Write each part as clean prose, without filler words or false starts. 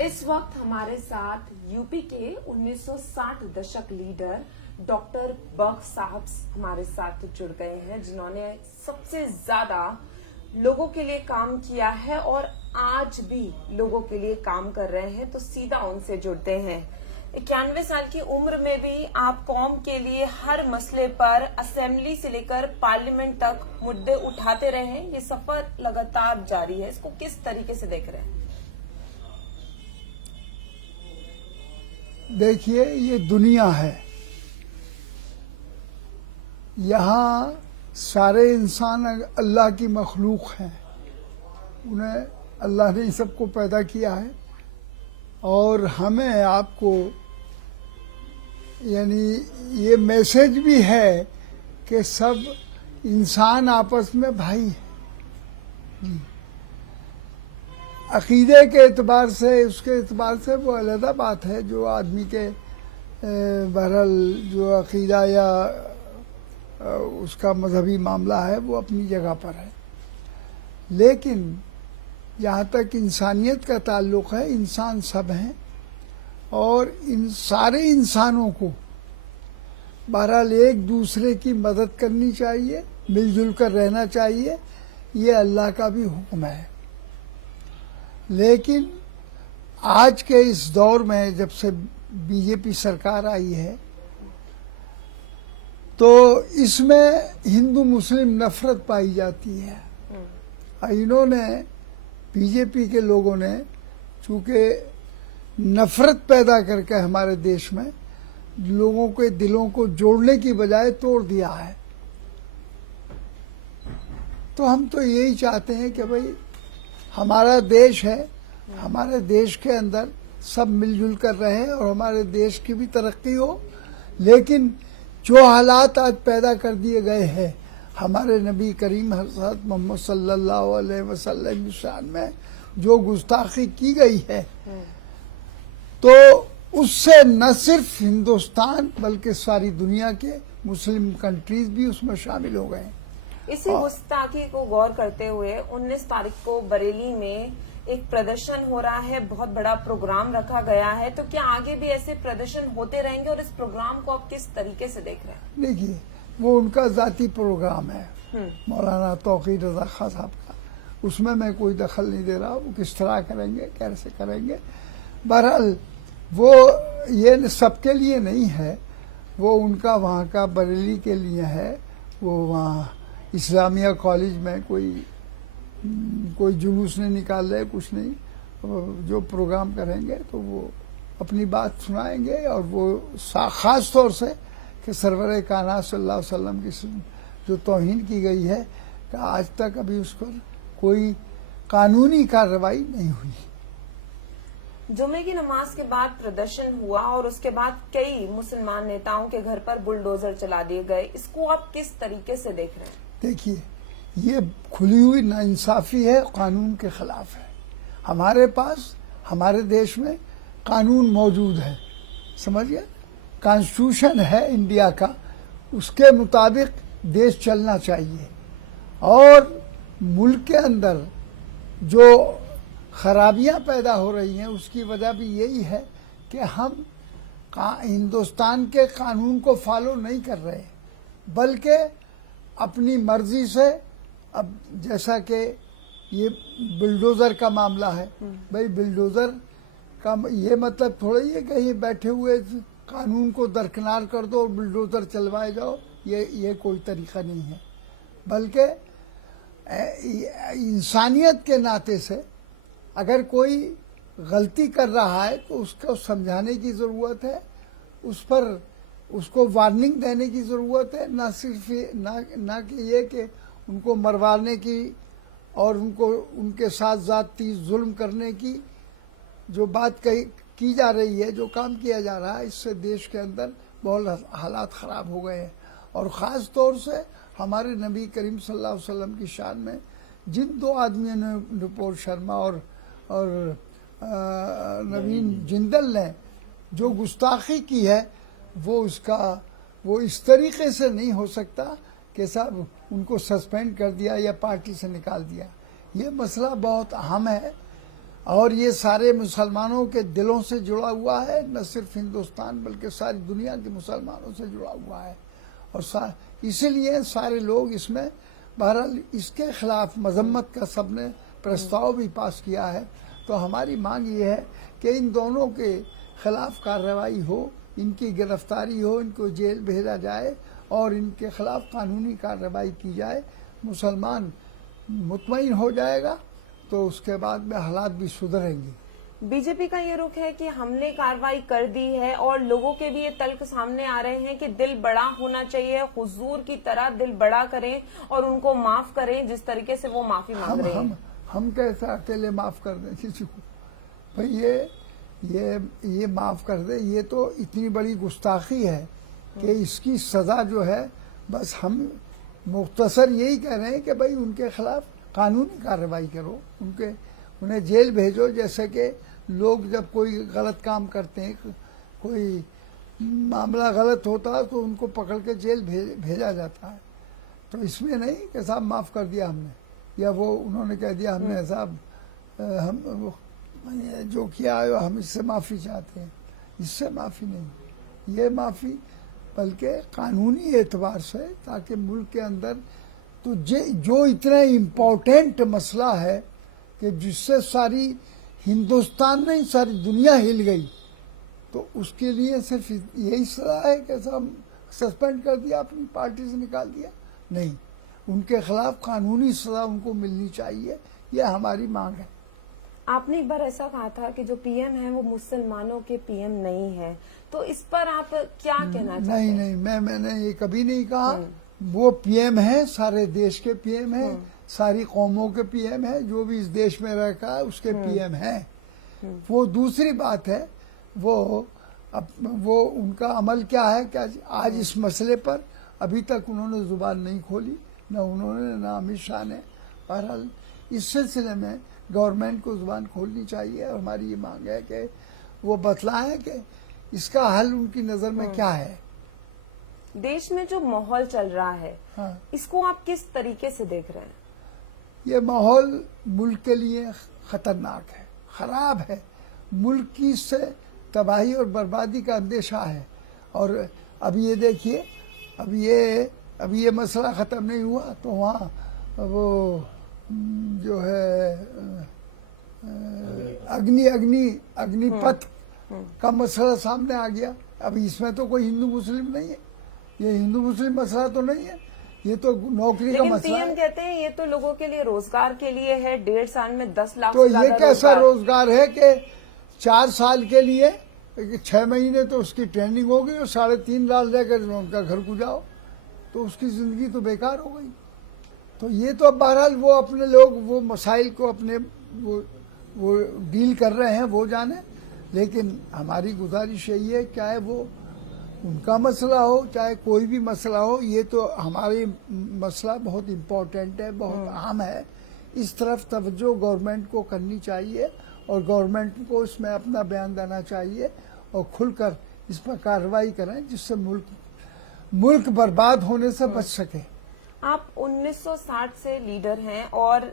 इस वक्त हमारे साथ यूपी के 1960 दशक लीडर डॉक्टर बख्श साहब हमारे साथ जुड़ गए हैं, जिन्होंने सबसे ज्यादा लोगों के लिए काम किया है और आज भी लोगों के लिए काम कर रहे हैं। तो सीधा उनसे जुड़ते हैं। 91 साल की उम्र में भी आप कौम के लिए हर मसले पर असेंबली से लेकर पार्लियामेंट तक मुद्दे उठाते रहे हैं। ये सफर लगातार जारी है, इसको किस तरीके से देख रहे हैं? देखिए, ये दुनिया है, यहाँ सारे इंसान अल्लाह की मखलूक हैं। उन्हें अल्लाह ने सबको पैदा किया है और हमें आपको यानी ये मैसेज भी है कि सब इंसान आपस में भाई हैं। अकीदे के एतबार से, उसके एतबार से वो अलग बात है। जो आदमी के बहरहाल जो अकीदा या उसका मजहबी मामला है वो अपनी जगह पर है, लेकिन जहाँ तक इंसानियत का ताल्लुक़ है, इंसान सब हैं और इन सारे इंसानों को बहरहाल एक दूसरे की मदद करनी चाहिए, मिलजुल कर रहना चाहिए। ये अल्लाह का भी हुक्म है। लेकिन आज के इस दौर में जब से बीजेपी सरकार आई है तो इसमें हिंदू मुस्लिम नफरत पाई जाती है। इन्होंने बीजेपी के लोगों ने चूंकि नफरत पैदा करके हमारे देश में लोगों के दिलों को जोड़ने की बजाय तोड़ दिया है। तो हम तो यही चाहते हैं कि भाई हमारा देश है, हमारे देश के अंदर सब मिलजुल कर रहे और हमारे देश की भी तरक्की हो। लेकिन जो हालात आज पैदा कर दिए गए हैं हमारे नबी करीम हज़रत मोहम्मद सल्लल्लाहु अलैहि वसल्लम की शान में जो गुस्ताखी की गई है, तो उससे न सिर्फ हिंदुस्तान बल्कि सारी दुनिया के मुस्लिम कंट्रीज भी उसमें शामिल हो गए। इसी गुस्ताखी को गौर करते हुए 19 तारीख को बरेली में एक प्रदर्शन हो रहा है, बहुत बड़ा प्रोग्राम रखा गया है। तो क्या आगे भी ऐसे प्रदर्शन होते रहेंगे और इस प्रोग्राम को आप किस तरीके से देख रहे हैं? देखिए, वो उनका जाती प्रोग्राम है, मौलाना तौक़ीर रज़ा खां साहब का। उसमें मैं कोई दखल नहीं दे रहा। वो किस तरह करेंगे, कैसे करेंगे, बहरहाल वो ये सबके लिए नहीं है। वो उनका वहाँ का बरेली के लिए है। वो वहाँ इस्लामिया कॉलेज में कोई जुलूस नहीं निकाल रहे, कुछ नहीं। जो प्रोग्राम करेंगे तो वो अपनी बात सुनाएंगे और वो ख़ास तौर से कि सरवर कायनात सल्लल्लाहु अलैहि वसल्लम की जो तौहीन की गई है कि आज तक अभी उस पर कोई कानूनी कार्रवाई नहीं हुई। जुमे की नमाज के बाद प्रदर्शन हुआ और उसके बाद कई मुसलमान नेताओं के घर पर बुलडोजर चला दिए गए। इसको आप किस तरीके से देख रहे हैं? देखिए, ये खुली हुई नाइंसाफी है, कानून के खिलाफ है। हमारे पास हमारे देश में कानून मौजूद है, समझिए, कॉन्स्टिट्यूशन है इंडिया का, उसके मुताबिक देश चलना चाहिए। और मुल्क के अंदर जो खराबियां पैदा हो रही हैं उसकी वजह भी यही है कि हम हिंदुस्तान के कानून को फॉलो नहीं कर रहे, बल्कि अपनी मर्जी से। अब जैसा कि ये बुलडोजर का मामला है, भाई बुलडोजर का ये मतलब थोड़ा ही है कि ये बैठे हुए कानून को दरकिनार कर दो और बुलडोजर चलवाए जाओ। ये कोई तरीका नहीं है, बल्कि इंसानियत के नाते से अगर कोई गलती कर रहा है तो उसको समझाने की ज़रूरत है, उस पर उसको वार्निंग देने की ज़रूरत है। ना सिर्फ ना कि ये कि उनको मरवाने की और उनको उनके साथ ज़ाती जुल्म करने की जो बात की जा रही है, जो काम किया जा रहा है, इससे देश के अंदर बहुत हालात ख़राब हो गए हैं। और ख़ास तौर से हमारे नबी करीम सल्लल्लाहु अलैहि वसल्लम की शान में जिन दो आदमियों ने, नुपुर शर्मा और नवीन जिंदल ने जो गुस्ताखी की है, वो इस तरीके से नहीं हो सकता कि साहब उनको सस्पेंड कर दिया या पार्टी से निकाल दिया। ये मसला बहुत अहम है और ये सारे मुसलमानों के दिलों से जुड़ा हुआ है, न सिर्फ हिंदुस्तान बल्कि सारी दुनिया के मुसलमानों से जुड़ा हुआ है। और इसीलिए सारे लोग इसमें, बहरहाल इसके खिलाफ मजम्मत का सबने प्रस्ताव भी पास किया है। तो हमारी मांग ये है कि इन दोनों के खिलाफ कार्रवाई हो, इनकी गिरफ्तारी हो, इनको जेल भेजा जाए और इनके खिलाफ कानूनी कार्रवाई की जाए। मुसलमान मुतमईन हो जाएगा तो उसके बाद में हालात भी सुधरेंगे। बीजेपी का ये रुख है कि हमने कार्रवाई कर दी है और लोगों के भी ये तल्ख सामने आ रहे हैं कि दिल बड़ा होना चाहिए, हुजूर की तरह दिल बड़ा करें और उनको माफ करें जिस तरीके से वो माफी मांग रहे हैं। हम कैसे अकेले माफ कर दें किसी को? भाई ये माफ कर दे, ये तो इतनी बड़ी गुस्ताखी है कि इसकी सजा जो है, बस हम मुख्तसर यही कह रहे हैं कि भाई उनके खिलाफ कानूनी कार्रवाई करो, उन्हें जेल भेजो। जैसे कि लोग जब कोई गलत काम करते हैं, कोई मामला गलत होता है तो उनको पकड़ के जेल भेजा जाता है। तो इसमें नहीं कि साहब माफ कर दिया हमने, या वो उन्होंने कह दिया हमने साहब हम जो किया है हम इससे माफी चाहते हैं। इससे माफी नहीं, ये माफी बल्कि कानूनी एतबार से, ताकि मुल्क के अंदर तो जो इतना इम्पोर्टेंट मसला है कि जिससे सारी हिंदुस्तान नहीं सारी दुनिया हिल गई, तो उसके लिए सिर्फ यही सजा है कि सब सस्पेंड कर दिया, अपनी पार्टी से निकाल दिया? नहीं, उनके खिलाफ कानूनी सजा उनको मिलनी चाहिए, यह हमारी मांग है। आपने एक बार ऐसा कहा था कि जो पीएम है वो मुसलमानों के पीएम नहीं है, तो इस पर आप क्या कहना चाहते हैं? नहीं, मैंने ये कभी नहीं कहा। वो पीएम है, सारे देश के पीएम है, सारी कौमों के पीएम है, जो भी इस देश में रखा है उसके पीएम है। वो दूसरी बात है, वो उनका अमल क्या है, क्या आज इस मसले पर अभी तक उन्होंने जुबान नहीं खोली, न उन्होंने न अमित शाह ने। बहरहाल इस सिलसिले में गवर्नमेंट को जुबान खोलनी चाहिए और हमारी ये मांग है कि वो बतलाएं कि इसका हल उनकी नजर में क्या है। देश में जो माहौल चल रहा है, हाँ, इसको आप किस तरीके से देख रहे हैं? ये माहौल मुल्क के लिए खतरनाक है, खराब है। मुल्क की इससे तबाही और बर्बादी का अंदेशा है। और अब ये देखिए, अब ये मसला खत्म नहीं हुआ तो वहाँ वो जो है अग्निपथ का मसला सामने आ गया। अब इसमें तो कोई हिंदू मुस्लिम नहीं है, ये हिंदू मुस्लिम मसला तो नहीं है, ये तो नौकरी का मसला है। पीएम कहते हैं ये तो लोगों के लिए रोजगार के लिए है, 1.5 साल में 10 लाख तो ये कैसा रोजगार है कि 4 साल के लिए 6 महीने तो उसकी ट्रेनिंग होगी और 3.5 लाख लेकर उनका घर को जाओ, तो उसकी जिंदगी तो बेकार हो गई। तो ये तो बहरहाल वो अपने लोग वो मसाइल को अपने वो डील कर रहे हैं, वो जाने। लेकिन हमारी गुजारिश यही है, चाहे वो उनका मसला हो चाहे कोई भी मसला हो, ये तो हमारी मसला बहुत इम्पोर्टेंट है, बहुत अहम है। इस तरफ तवज्जो गवर्नमेंट को करनी चाहिए और गवर्नमेंट को इसमें अपना बयान देना चाहिए और खुलकर इस पर कार्रवाई करें, जिससे मुल्क बर्बाद होने से बच सके। आप 1960 से लीडर हैं और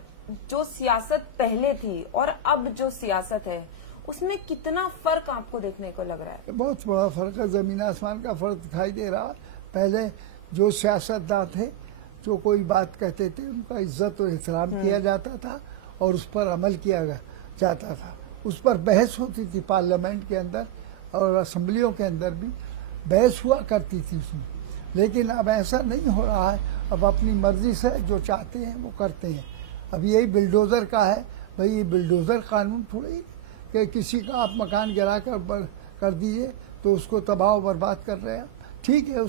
जो सियासत पहले थी और अब जो सियासत है उसमें कितना फर्क आपको देखने को लग रहा है? बहुत बड़ा फर्क है, जमीन आसमान का फर्क दिखाई दे रहा है। पहले जो सियासतदान थे, जो कोई बात कहते थे, उनका इज्जत और एहतराम किया जाता था और उस पर अमल किया जाता था। उस पर बहस होती थी पार्लियामेंट के अंदर और असम्बलियों के अंदर भी बहस हुआ करती थी उसमें। लेकिन अब ऐसा नहीं हो रहा है, अब अपनी मर्जी से जो चाहते हैं वो करते हैं। अब यही बिल्डोजर का है, भाई ये बिल्डोजर कानून थोड़ी कि किसी का आप मकान गिरा कर दीजिए तो उसको तबाह बर्बाद कर रहे हैं। ठीक है,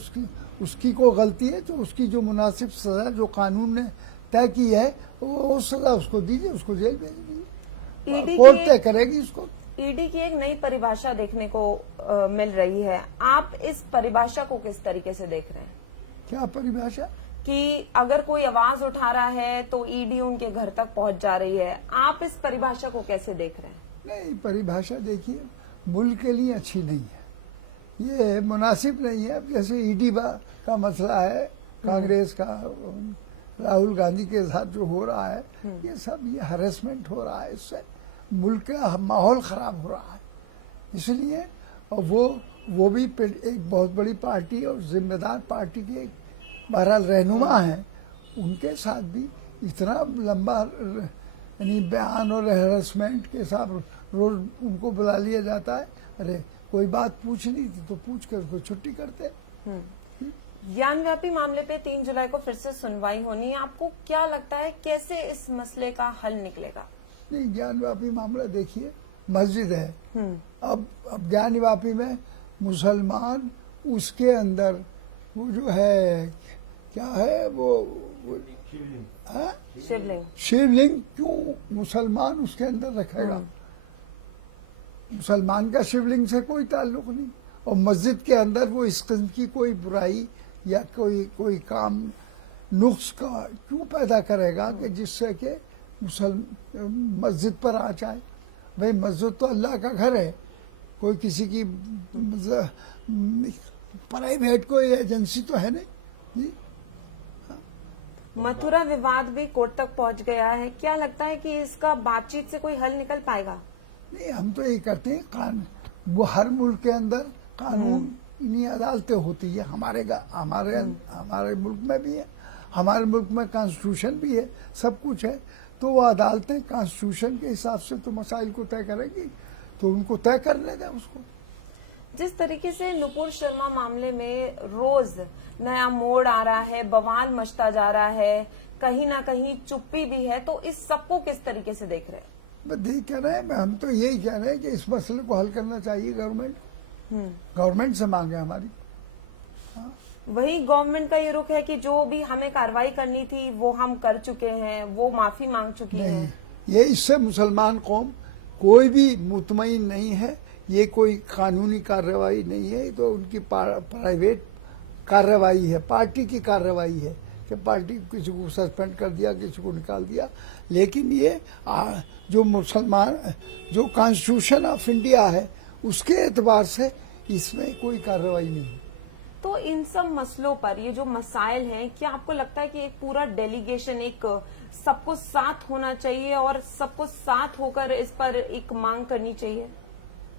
उसकी को गलती है तो उसकी जो मुनासिब सजा जो कानून ने तय की है वो सजा उसको दीजिए, उसको जेल भेज दीजिए, कोर्ट तय करेगी उसको। ईडी की एक नई परिभाषा देखने को मिल रही है, आप इस परिभाषा को किस तरीके से देख रहे हैं? क्या परिभाषा? कि अगर कोई आवाज उठा रहा है तो ईडी उनके घर तक पहुंच जा रही है, आप इस परिभाषा को कैसे देख रहे हैं? नहीं, परिभाषा देखिए मुल्क के लिए अच्छी नहीं है, ये मुनासिब नहीं है। जैसे ईडी का मसला है, कांग्रेस का राहुल गांधी के साथ जो हो रहा है, ये सब ये हरेसमेंट हो रहा है, इससे मुल्क का माहौल खराब हो रहा है। इसलिए और वो भी एक बहुत बड़ी पार्टी और जिम्मेदार पार्टी के एक बहरहाल रहनुमा हैं, उनके साथ भी इतना लंबा यानी बयान और हैरेसमेंट के साथ रोज उनको बुला लिया जाता है। अरे कोई बात पूछनी थी तो पूछ कर उसको छुट्टी करते। ज्ञानव्यापी मामले पे 3 जुलाई को फिर से सुनवाई होनी है। आपको क्या लगता है कैसे इस मसले का हल निकलेगा? नहीं, ज्ञानव्यापी मामला देखिए, मस्जिद है। अब ज्ञानव्यापी में मुसलमान उसके अंदर वो जो है क्या है वो हाँ? शिवलिंग क्यों मुसलमान उसके अंदर रखेगा? मुसलमान का शिवलिंग से कोई ताल्लुक नहीं। और मस्जिद के अंदर वो इस किस्म की कोई बुराई या कोई काम नुक्स का क्यों पैदा करेगा कि जिससे कि मस्जिद पर आ जाए? भाई मस्जिद तो अल्लाह का घर है, कोई किसी की प्राइवेट कोई एजेंसी तो है नहीं जी। मथुरा विवाद भी कोर्ट तक पहुंच गया है। क्या लगता है कि इसका बातचीत से कोई हल निकल पाएगा? नहीं, हम तो यही करते हैं वो हर मुल्क के अंदर कानून इन्हीं अदालतें होती है। हमारे मुल्क में भी है, हमारे मुल्क में कॉन्स्टिट्यूशन भी है, सब कुछ है। तो वो अदालतें कॉन्स्टिट्यूशन के हिसाब से तो मसाइल को तय करेगी, तो उनको तय करने दें उसको। जिस तरीके से नुपुर शर्मा मामले में रोज नया मोड़ आ रहा है, बवाल मचता जा रहा है, कहीं ना कहीं चुप्पी भी है, तो इस सबको किस तरीके से देख रहे हैं? देख कह रहे हैं, हम तो यही कह रहे हैं कि इस मसले को हल करना चाहिए गवर्नमेंट से मांगे हमारी। हाँ। वही गवर्नमेंट का ये रुख है कि जो भी हमें कार्रवाई करनी थी वो हम कर चुके हैं, वो माफी मांग चुकी है। ये इससे मुसलमान कौम कोई भी मुतमईन नहीं है। ये कोई कानूनी कार्रवाई नहीं है, तो उनकी प्राइवेट कार्रवाई है, पार्टी की कार्रवाई है कि पार्टी किसी को सस्पेंड कर दिया, किसी को निकाल दिया। लेकिन ये जो जो कॉन्स्टिट्यूशन ऑफ इंडिया है उसके एतबार से इसमें कोई कार्रवाई नहीं है। तो इन सब मसलों पर ये जो मसाइल हैं, क्या आपको लगता है कि एक पूरा डेलीगेशन, एक सबको साथ होना चाहिए और सबको साथ होकर इस पर एक मांग करनी चाहिए?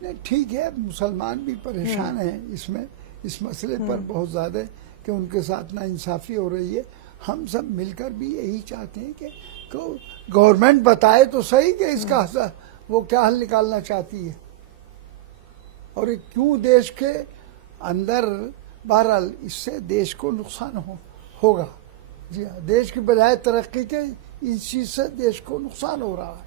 नहीं, ठीक है, मुसलमान भी परेशान हैं इसमें, इस मसले पर बहुत ज्यादा कि उनके साथ नाइंसाफी हो रही है। हम सब मिलकर भी यही चाहते हैं कि गवर्नमेंट बताए तो सही कि इसका वो क्या हल निकालना चाहती है और क्यों देश के अंदर। बहरहाल इससे देश को नुकसान होगा। जी हाँ, देश की बजाय तरक्की के इस चीज से देश को नुकसान हो रहा है।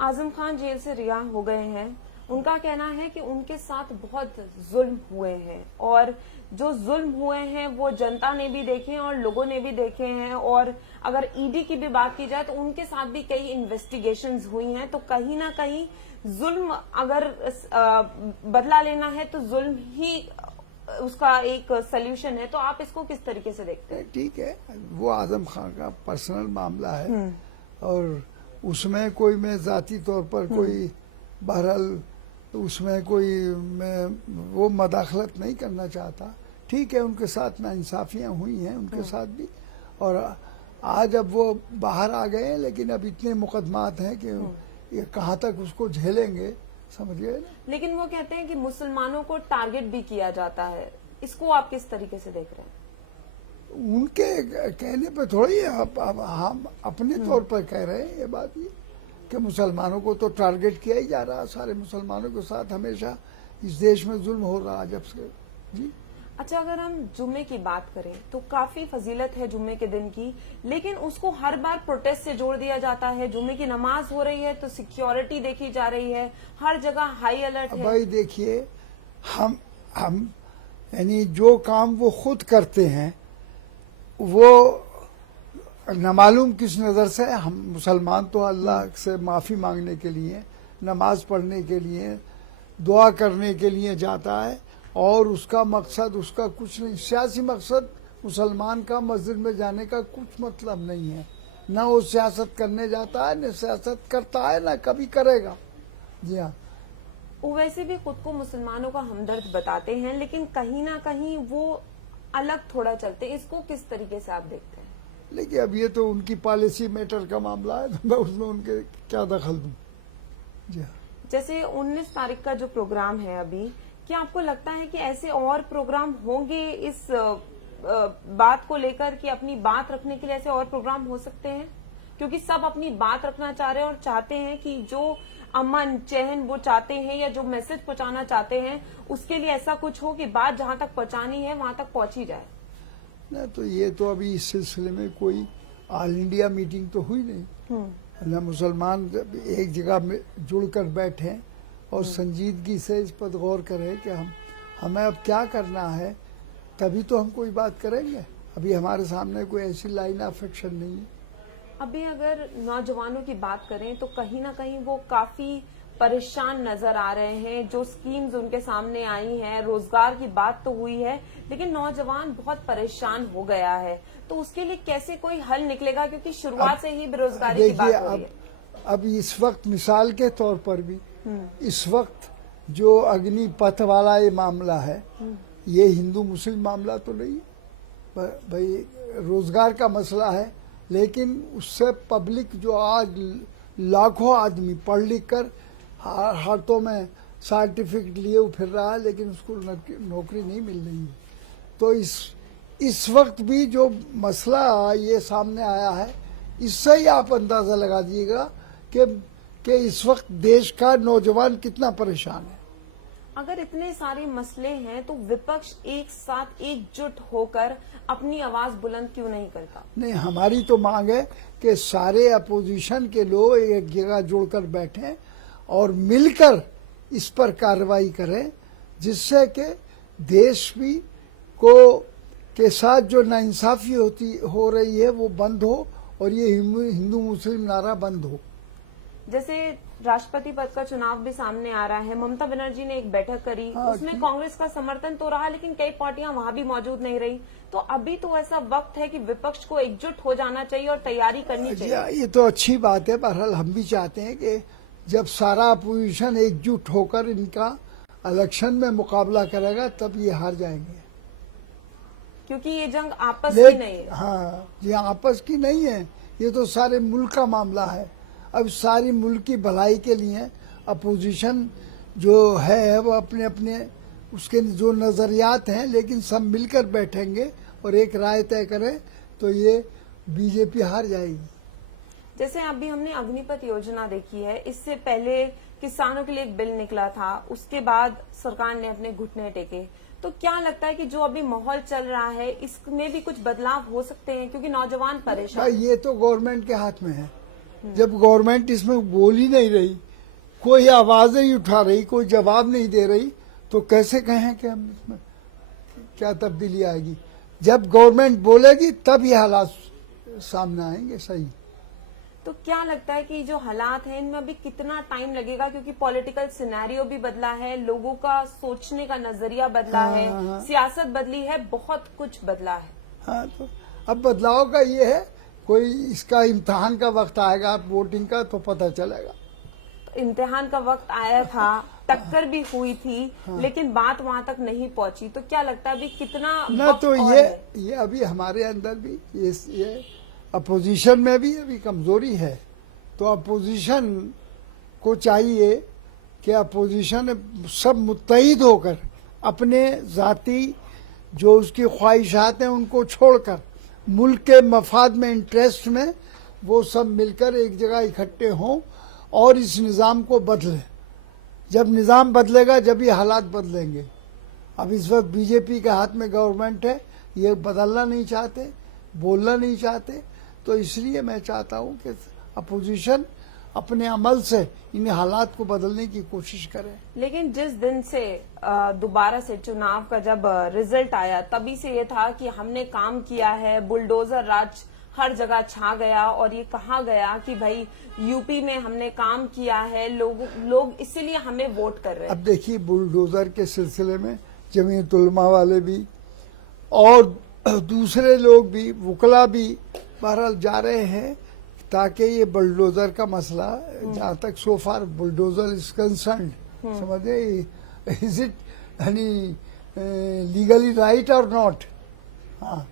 आजम खान जेल से रिहा हो गए हैं। उनका कहना है कि उनके साथ बहुत जुल्म हुए हैं और जो जुल्म हुए हैं वो जनता ने भी देखे हैं और लोगों ने भी देखे हैं। और अगर ईडी की भी बात की जाए तो उनके साथ भी कई इन्वेस्टिगेशंस हुई हैं। तो कहीं ना कहीं जुल्म अगर बदला लेना है तो जुल्म ही उसका एक सल्यूशन है। तो आप इसको किस तरीके से देखते हैं? ठीक है, वो आजम खान का पर्सनल मामला है और उसमें कोई मैं जाती तौर पर कोई बहरहाल उसमें कोई मैं वो मदाखलत नहीं करना चाहता। ठीक है, उनके साथ नाइंसाफियां हुई हैं उनके साथ भी, और आज अब वो बाहर आ गए हैं, लेकिन अब इतने मुकदमात हैं कि ये कहाँ तक उसको झेलेंगे, समझिए ना। लेकिन वो कहते हैं कि मुसलमानों को टारगेट भी किया जाता है, इसको आप किस तरीके से देख रहे हैं? उनके कहने पर थोड़ी हम अपने तौर पर कह रहे हैं ये बात ये कि मुसलमानों को तो टारगेट किया ही जा रहा है। सारे मुसलमानों के साथ हमेशा इस देश में जुल्म हो रहा है जब से। जी अच्छा, अगर हम जुम्मे की बात करें तो काफी फजीलत है जुम्मे के दिन की, लेकिन उसको हर बार प्रोटेस्ट से जोड़ दिया जाता है। जुम्मे की नमाज हो रही है तो सिक्योरिटी देखी जा रही है, हर जगह हाई अलर्ट है। भाई देखिए, हम यानी जो काम वो खुद करते हैं वो न मालूम किस नज़र से, हम मुसलमान तो अल्लाह से माफ़ी मांगने के लिए, नमाज पढ़ने के लिए, दुआ करने के लिए जाता है और उसका मकसद उसका कुछ नहीं। सियासी मकसद मुसलमान का मस्जिद में जाने का कुछ मतलब नहीं है। ना वो सियासत करने जाता है, न सियासत करता है, ना कभी करेगा। जी हाँ, वैसे भी खुद को मुसलमानों का हमदर्द बताते हैं, लेकिन कहीं ना कहीं वो अलग थोड़ा चलते हैं। इसको किस तरीके से आप देखते हैं? लेकिन अब ये तो उनकी पॉलिसी मैटर का मामला है, तो मैं उसमें उनके क्या दखल दूं। जी हाँ। जैसे 19 तारीख का जो प्रोग्राम है अभी, क्या आपको लगता है कि ऐसे और प्रोग्राम होंगे इस बात को लेकर कि अपनी बात रखने के लिए ऐसे और प्रोग्राम हो सकते हैं? क्योंकि सब अपनी बात रखना चाह रहे हैं और चाहते हैं कि जो अमन चैन वो चाहते हैं या जो मैसेज पहुंचाना चाहते हैं उसके लिए ऐसा कुछ हो कि बात जहां तक पहुंचानी है वहां तक पहुंची जाए। ना तो ये तो अभी इस सिलसिले में कोई ऑल इंडिया मीटिंग तो हुई नहीं, ना मुसलमान एक जगह में जुड़कर बैठे और संजीदगी से इस पर गौर करें कि हमें अब क्या करना है, तभी तो हम कोई बात करेंगे। अभी हमारे सामने कोई ऐसी लाइन ऑफ एक्शन नहीं है। अभी अगर नौजवानों की बात करें तो कहीं ना कहीं वो काफी परेशान नजर आ रहे हैं। जो स्कीम्स उनके सामने आई हैं, रोजगार की बात तो हुई है, लेकिन नौजवान बहुत परेशान हो गया है। तो उसके लिए कैसे कोई हल निकलेगा, क्योंकि शुरुआत से ही बेरोजगारी की बात हो रही है। अब इस वक्त मिसाल के तौर पर भी इस वक्त जो अग्निपथ वाला ये मामला है, ये हिंदू मुस्लिम मामला तो नहीं है भाई, रोजगार का मसला है। लेकिन उससे पब्लिक जो आज लाखों आदमी पढ़ लिख कर हाथों में सर्टिफिकेट लिए फिर रहा है, लेकिन उसको नौकरी नहीं मिल रही है। तो इस वक्त भी जो मसला ये सामने आया है, इससे ही आप अंदाजा लगा दीजिएगा कि इस वक्त देश का नौजवान कितना परेशान है। अगर इतने सारे मसले हैं तो विपक्ष एक साथ एकजुट होकर अपनी आवाज बुलंद क्यों नहीं करता? नहीं, हमारी तो मांग है कि सारे अपोजिशन के लोग एक जगह जुड़कर बैठें और मिलकर इस पर कार्रवाई करें, जिससे कि देश भी के साथ जो नाइंसाफी हो रही है वो बंद हो और ये हिंदू मुस्लिम नारा बंद हो। जैसे राष्ट्रपति पद का चुनाव भी सामने आ रहा है, ममता बनर्जी ने एक बैठक करी, उसमें कांग्रेस का समर्थन तो रहा, लेकिन कई पार्टियां वहां भी मौजूद नहीं रही। तो अभी तो ऐसा वक्त है कि विपक्ष को एकजुट हो जाना चाहिए और तैयारी करनी चाहिए। ये तो अच्छी बात है। बहरहाल हम भी चाहते हैं कि जब सारा अपोजिशन एकजुट होकर इनका इलेक्शन में मुकाबला करेगा तब ये हार जाएंगे, क्योंकि ये जंग आपस की नहीं है। हाँ, ये आपस की नहीं है, ये तो सारे मुल्क का मामला है। अब सारी मुल्क की भलाई के लिए अपोजिशन जो है वो अपने अपने उसके जो नजरियात हैं, लेकिन सब मिलकर बैठेंगे और एक राय तय करें तो ये बीजेपी हार जाएगी। जैसे अभी हमने अग्निपथ योजना देखी है, इससे पहले किसानों के लिए एक बिल निकला था, उसके बाद सरकार ने अपने घुटने टेके। तो क्या लगता है कि जो अभी माहौल चल रहा है इसमें भी कुछ बदलाव हो सकते हैं, क्योंकि नौजवान परेशान? ये तो गवर्नमेंट के हाथ में है। जब गवर्नमेंट इसमें बोल ही नहीं रही, कोई आवाज नहीं उठा रही, कोई जवाब नहीं दे रही, तो कैसे कहें कि हम इसमें क्या तब्दीली आएगी? जब गवर्नमेंट बोलेगी तब ये हालात सामने आएंगे। सही। तो क्या लगता है कि जो हालात हैं इनमें अभी कितना टाइम लगेगा, क्योंकि पॉलिटिकल सिनेरियो भी बदला है, लोगों का सोचने का नजरिया बदला है, सियासत बदली है, बहुत कुछ बदला है। हाँ, तो अब बदलाव का ये है, कोई इसका इम्तिहान का वक्त आएगा वोटिंग का तो पता चलेगा। तो इम्तिहान का वक्त आया था, टक्कर भी हुई थी, लेकिन बात वहां तक नहीं पहुंची। तो क्या लगता है अभी कितना ना? तो ये अभी हमारे अंदर भी ये अपोजिशन में भी अभी कमजोरी है। तो अपोजिशन को चाहिए कि अपोजिशन सब मुत्तहिद होकर अपने जाती जो उसकी ख्वाहिशात हैं उनको छोड़कर मुल्क के मफाद में, इंटरेस्ट में वो सब मिलकर एक जगह इकट्ठे हों और इस निज़ाम को बदलें। जब निज़ाम बदलेगा जब ये हालात बदलेंगे। अब इस वक्त बीजेपी के हाथ में गवर्नमेंट है, ये बदलना नहीं चाहते, बोलना नहीं चाहते। तो इसलिए मैं चाहता हूं कि अपोजिशन अपने अमल से इन हालात को बदलने की कोशिश करे। लेकिन जिस दिन से दोबारा से चुनाव का जब रिजल्ट आया, तभी से ये था कि हमने काम किया है, बुलडोजर राज हर जगह छा गया और ये कहा गया कि भाई यूपी में हमने काम किया है, लोग इसीलिए हमें वोट कर रहे हैं। अब देखिए, बुलडोजर के सिलसिले में जमीयत उलमा वाले भी और दूसरे लोग भी, वकला भी बहरहाल जा रहे हैं ताकि ये बुलडोजर का मसला, जहाँ तक सो फार बुलडोजर इज कंसर्न्ड, समझे, इज इट यानी लीगली राइट और नॉट। हाँ,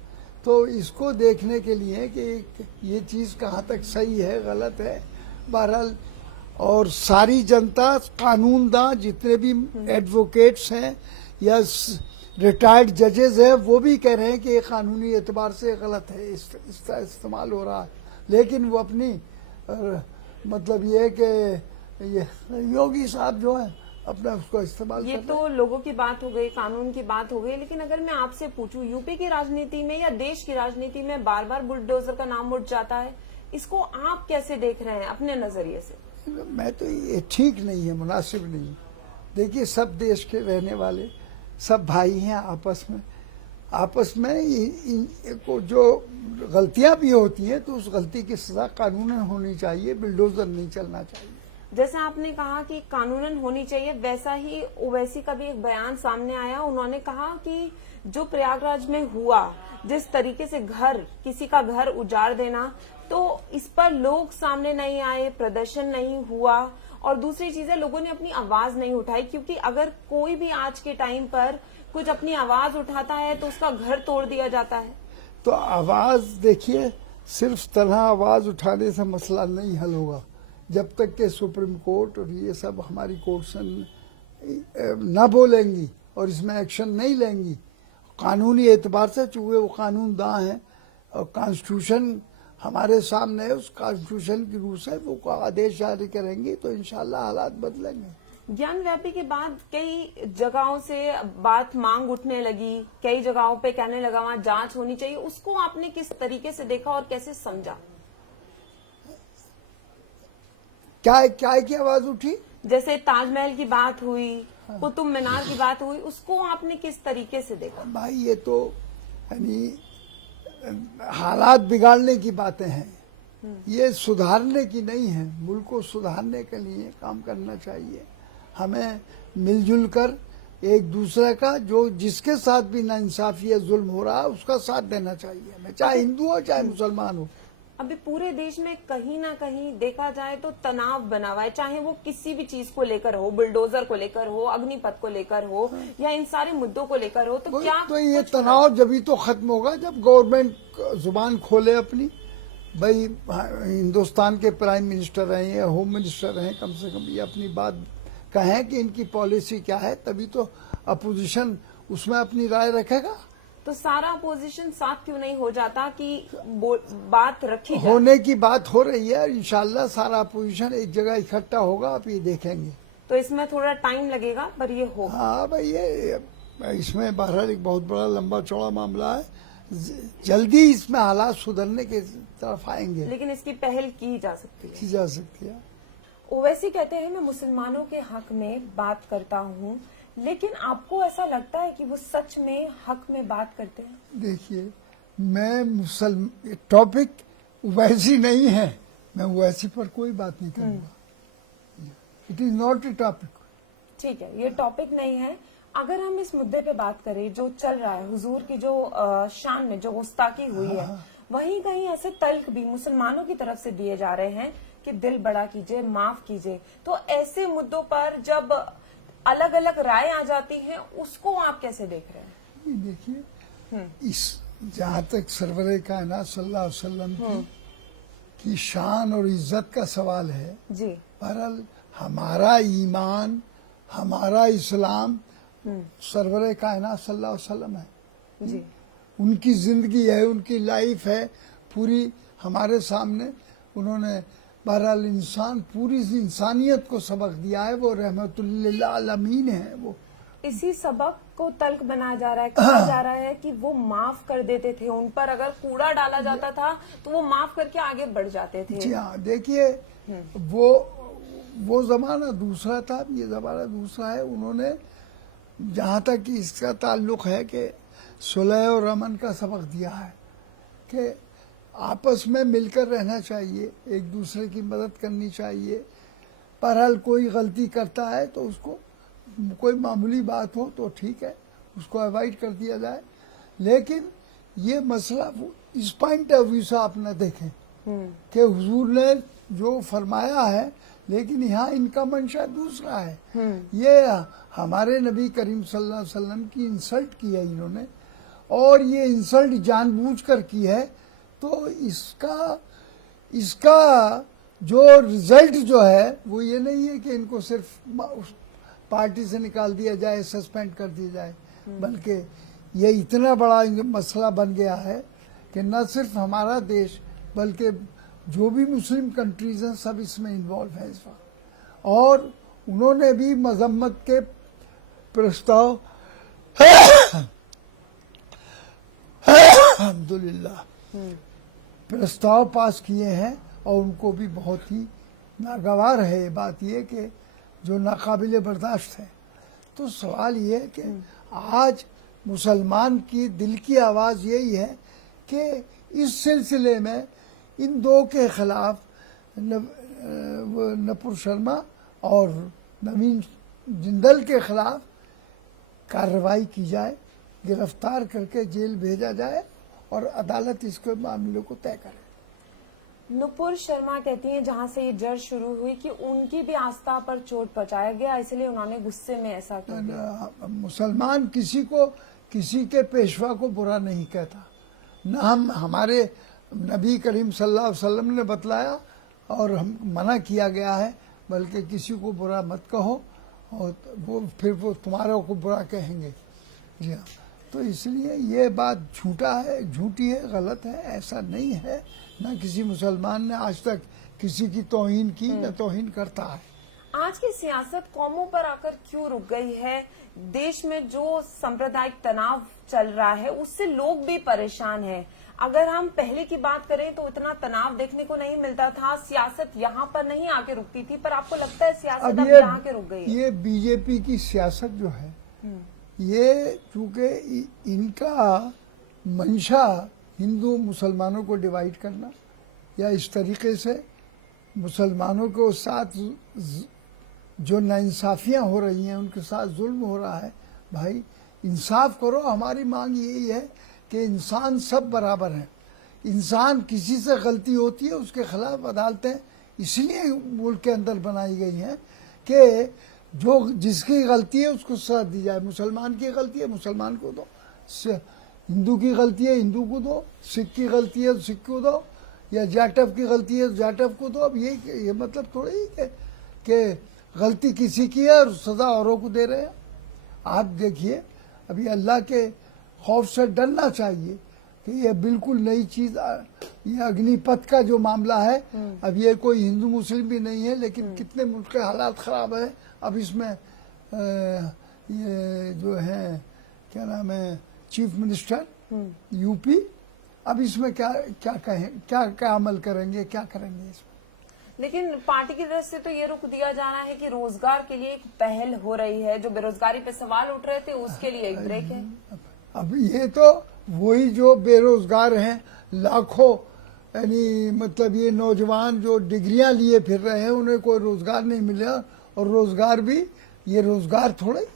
तो इसको देखने के लिए कि ये चीज़ कहाँ तक सही है गलत है। बहरहाल और सारी जनता, कानूनदां, जितने भी एडवोकेट्स हैं या रिटायर्ड जजेस हैं, वो भी कह रहे हैं कि ये कानूनी एतबार से गलत है, इसका इस्तेमाल हो रहा है। लेकिन वो अपनी मतलब ये है कि ये योगी साहब जो है अपना उसको इस्तेमाल ये कर तो लोगों की बात हो गई, कानून की बात हो गई, लेकिन अगर मैं आपसे पूछूं, यूपी की राजनीति में या देश की राजनीति में बार बार बुलडोजर का नाम उठ जाता है, इसको आप कैसे देख रहे हैं अपने नजरिए से? मैं तो ये ठीक नहीं है, मुनासिब नहीं है। देखिए, सब देश के रहने वाले सब भाई हैं आपस में को जो गलतियां भी होती हैं तो उस गलती की सजा कानूनन होनी चाहिए, बुलडोजर नहीं चलना चाहिए। जैसे आपने कहा कि कानूनन होनी चाहिए, वैसा ही ओवैसी का भी एक बयान सामने आया। उन्होंने कहा कि जो प्रयागराज में हुआ, जिस तरीके से किसी का घर उजाड़ देना, तो इस पर लोग सामने नहीं आए, प्रदर्शन नहीं हुआ, और दूसरी चीज है, लोगों ने अपनी आवाज नहीं उठाई, क्योंकि अगर कोई भी आज के टाइम पर कुछ अपनी आवाज उठाता है तो उसका घर तोड़ दिया जाता है। तो आवाज, देखिए, सिर्फ तनहा आवाज उठाने से मसला नहीं हल होगा। जब तक के सुप्रीम कोर्ट और ये सब हमारी कोर्ट्स न बोलेंगी और इसमें एक्शन नहीं लेंगी, कानूनी एतबार से, चूंकि वो कानूनदां हैं और कॉन्स्टिट्यूशन हमारे सामने है, उस कॉन्स्टिट्यूशन की रूह से वो आदेश जारी करेंगे तो इंशाल्लाह हालात बदलेंगे। ज्ञान व्यापी के बाद कई जगहों से मांग उठने लगी, कई जगहों पे कहने लगा वहां जांच होनी चाहिए, उसको आपने किस तरीके से देखा और कैसे समझा? क्या की आवाज उठी? जैसे ताजमहल की बात हुई, कुतुब मीनार की बात हुई, उसको आपने किस तरीके से देखा? भाई, ये तो यानी हालात बिगाड़ने की बातें हैं, ये सुधारने की नहीं है। मुल्क को सुधारने के लिए काम करना चाहिए। हमें मिलजुल कर एक दूसरे का, जो जिसके साथ भी नाइंसाफी या जुल्म हो रहा है, उसका साथ देना चाहिए हमें, चाहे हिंदू हो चाहे मुसलमान हो। अभी पूरे देश में कहीं ना कहीं देखा जाए तो तनाव बना हुआ है, चाहे वो किसी भी चीज को लेकर हो, बुलडोजर को लेकर हो, अग्निपथ को लेकर हो, या इन सारे मुद्दों को लेकर हो, तो क्या तो ये तनाव जब ही तो खत्म होगा जब गवर्नमेंट जुबान खोले अपनी। भाई, हिंदुस्तान के प्राइम मिनिस्टर हैं या होम मिनिस्टर हैं, कम से कम ये अपनी बात कहें कि इनकी पॉलिसी क्या है, तभी तो अपोजिशन उसमें अपनी राय रखेगा। तो सारा अपोजिशन साथ क्यों नहीं हो जाता कि बात रखी जाए? होने की बात हो रही है, इंशाल्लाह सारा अपोजिशन एक जगह इकट्ठा होगा, आप ये देखेंगे। तो इसमें थोड़ा टाइम लगेगा, पर ये होगा। हाँ भाई, ये इसमें बहरहाल एक बहुत बड़ा लंबा चौड़ा मामला है, जल्दी इसमें हालात सुधरने के तरफ आएंगे, लेकिन इसकी पहल की जा सकती है। की जा सकती है। ओवैसी कहते हैं, मैं मुसलमानों के हक में बात करता हूँ, लेकिन आपको ऐसा लगता है कि वो सच में हक में बात करते हैं? देखिए, मैं टॉपिक ओवैसी नहीं है, मैं ओवैसी पर कोई बात नहीं करूंगा। It is not a topic. ठीक है, ये टॉपिक नहीं है। अगर हम इस मुद्दे पे बात करें, जो चल रहा है, हुजूर की जो शान में जो गुस्ताखी हुई है, वहीं कहीं ऐसे तल्क भी मुसलमानों की तरफ से दिए जा रहे हैं कि दिल बड़ा कीजिए, माफ कीजिए। तो ऐसे मुद्दों पर जब अलग अलग राय आ जाती है, उसको आप कैसे देख रहे हैं? देखिए, इस जहाँ तक सरवरे कायनात सल्लल्लाहु अलैहि वसल्लम की शान और इज्जत का सवाल है जी, बहरहाल हमारा ईमान, हमारा इस्लाम सरवरे कायनात सल्लल्लाहु अलैहि वसल्लम है जी, उनकी जिंदगी है, उनकी लाइफ है पूरी हमारे सामने। उन्होंने बहरहाल पूरी इंसानियत को सबक दिया है, वो रहमतुल्लिल आलमीन है। वो इसी सबक को तल्क बनाया जा रहा है, कहा जा रहा है कि वो माफ कर देते थे, उन पर अगर कूड़ा डाला जाता था तो वो माफ करके आगे बढ़ जाते थे। जी हाँ, देखिए, वो जमाना दूसरा था, ये जमाना दूसरा है। उन्होंने, जहाँ तक कि इसका ताल्लुक है, कि सुलह और अमन का सबक दिया है कि आपस में मिलकर रहना चाहिए, एक दूसरे की मदद करनी चाहिए। बहरहाल कोई गलती करता है तो उसको, कोई मामूली बात हो तो ठीक है, उसको अवॉइड कर दिया जाए। लेकिन ये मसला इस पॉइंट ऑफ व्यू से आप न देखें कि हुजूर ने जो फरमाया है, लेकिन यहाँ इनका मंशा दूसरा है। ये हमारे नबी करीम सल्लल्लाहु अलैहि वसल्लम की इंसल्ट की है इन्होंने, और ये इंसल्ट जानबूझकर की है। तो इसका जो रिजल्ट जो है वो ये नहीं है कि इनको सिर्फ उस पार्टी से निकाल दिया जाए, सस्पेंड कर दिया जाए, बल्कि ये इतना बड़ा मसला बन गया है कि न सिर्फ हमारा देश बल्कि जो भी मुस्लिम कंट्रीज हैं सब इसमें इन्वॉल्व है इस वक्त। और उन्होंने भी मजम्मत के प्रस्ताव अल्हम्दुलिल्लाह प्रस्ताव पास किए हैं और उनको भी बहुत ही नागवार है ये बात ये कि जो नाकाबिले बर्दाश्त है। तो सवाल ये है कि आज मुसलमान की दिल की आवाज़ यही है कि इस सिलसिले में इन दो के खिलाफ नपुर शर्मा और नवीन जिंदल के खिलाफ कार्रवाई की जाए, गिरफ्तार करके जेल भेजा जाए और अदालत इसके मामले को तय करे। नुपुर शर्मा कहती हैं जहां से ये जर्ज शुरू हुई कि उनकी भी आस्था पर चोट पहुंचाया गया, इसलिए उन्होंने गुस्से में ऐसा किया। मुसलमान किसी के पेशवा को बुरा नहीं कहता, न हमारे नबी करीम सल्लल्लाहु अलैहि वसल्लम ने बतलाया और हम मना किया गया है, बल्कि किसी को बुरा मत कहो और वो तुम्हारे को बुरा कहेंगे। जी हाँ, तो इसलिए ये बात झूठी है, गलत है, ऐसा नहीं है। न किसी मुसलमान ने आज तक किसी की तौहीन की न तौहीन करता है। आज की सियासत कौमों पर आकर क्यों रुक गई है? देश में जो सांप्रदायिक तनाव चल रहा है उससे लोग भी परेशान हैं। अगर हम पहले की बात करें तो इतना तनाव देखने को नहीं मिलता था, सियासत यहाँ पर नहीं आके रुकती थी, पर आपको लगता है सियासत अब यहाँ के रुक गई है? ये बीजेपी की सियासत जो है ये चूंकि इनका मंशा हिंदू मुसलमानों को डिवाइड करना या इस तरीके से मुसलमानों के साथ जो नाइंसाफियां हो रही हैं उनके साथ जुल्म हो रहा है। भाई इंसाफ करो, हमारी मांग यही है कि इंसान सब बराबर हैं। इंसान किसी से गलती होती है उसके खिलाफ अदालतें इसलिए मुल्क के अंदर बनाई गई हैं कि जो जिसकी गलती है उसको सजा दी जाए। मुसलमान की गलती है मुसलमान को दो, हिंदू की गलती है हिंदू को दो, सिख की गलती है तो सिख को दो, या जाटव की गलती है तो जाटव को दो। अब ये मतलब थोड़ा ही कि गलती किसी की है और सजा औरों को दे रहे हैं। आप देखिए अभी अल्लाह के खौफ से डरना चाहिए कि ये बिल्कुल नई चीज, ये अग्निपथ का जो मामला है, अब ये कोई हिंदू मुस्लिम भी नहीं है, लेकिन कितने मुल्क के हालात खराब है। अब इसमें ये जो है क्या नाम है चीफ मिनिस्टर यूपी, अब इसमें क्या कहें, क्या अमल करेंगे, क्या करेंगे इसमें? लेकिन पार्टी की तरफ से तो ये रुख दिया जाना है कि रोजगार के लिए एक पहल हो रही है, जो बेरोजगारी पे सवाल उठ रहे थे उसके लिए एक ब्रेक है। अब ये तो वही जो बेरोजगार हैं लाखों, यानी मतलब ये नौजवान जो डिग्रियां लिए फिर रहे हैं उन्हें कोई रोजगार नहीं मिला, और रोजगार भी ये रोजगार थोड़े।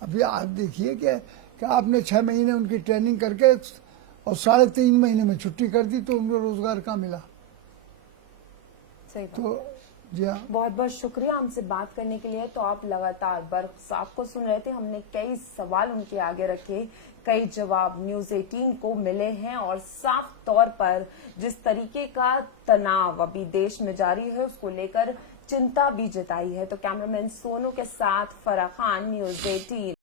अभी आप देखिए कि आपने 6 महीने उनकी ट्रेनिंग करके और 3.5 महीने में छुट्टी कर दी तो उनको रोजगार कहाँ मिला? सही तो जी हाँ, बहुत बहुत शुक्रिया हमसे बात करने के लिए। तो आप लगातार बर्क साहब को सुन रहे थे, हमने कई सवाल उनके आगे रखे, कई जवाब न्यूज 18 को मिले हैं, और साफ तौर पर जिस तरीके का तनाव अभी देश में जारी है उसको लेकर चिंता भी जताई है। तो कैमरामैन सोनू के साथ फराह खान, न्यूज 18।